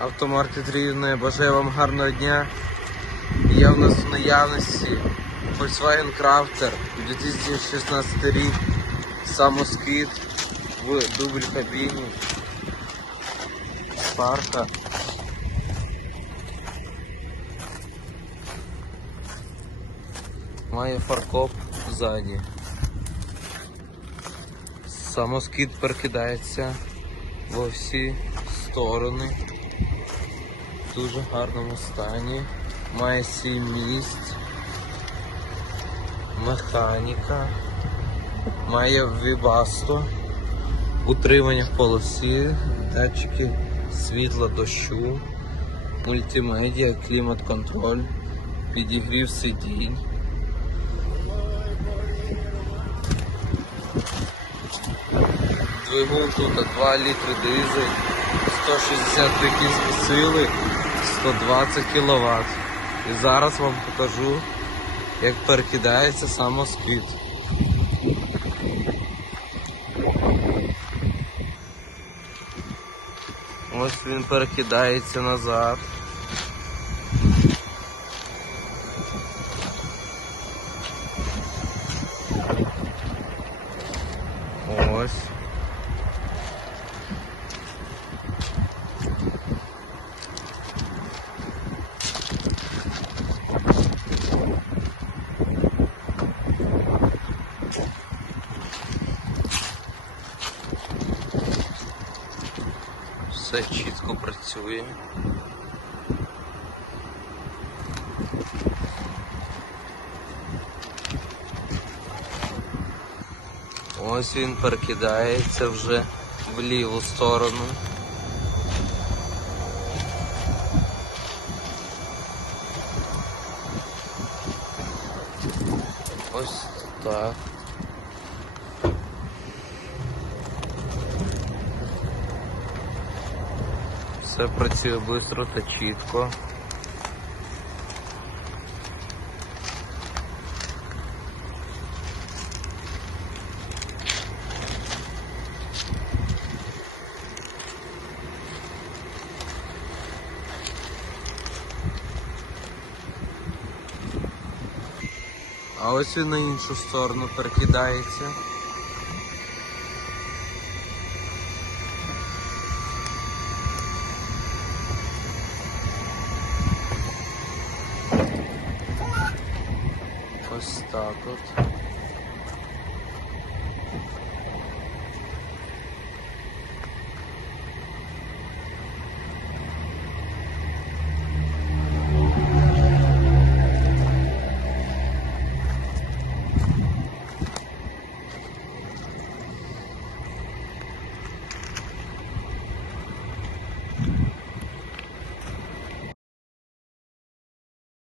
Автомаркет Рівне, бажаю вам гарного дня. Є в нас в наявності Volkswagen Crafter 2016 рік, самоскид в дубль кабіні, парка. Має фаркоп ззаді. Самоскид перекидається во всі сторони. Дуже гарному стані. Має сім місць. Механіка. Має вібасто. Утримання в полосі, датчики світла дощу, мультимедіа, клімат-контроль, підігрів сидінь. Двигун тут 2 літри дизель, 163 кінські сили, 120 кВт. І зараз вам покажу, як перекидається самоскид. Ось він перекидається назад. Ось. Все чітко працює. Ось він перекидається вже в ліву сторону. Ось так. Все працює швидко та чітко. А ось він на іншу сторону перекидається. Ось так от.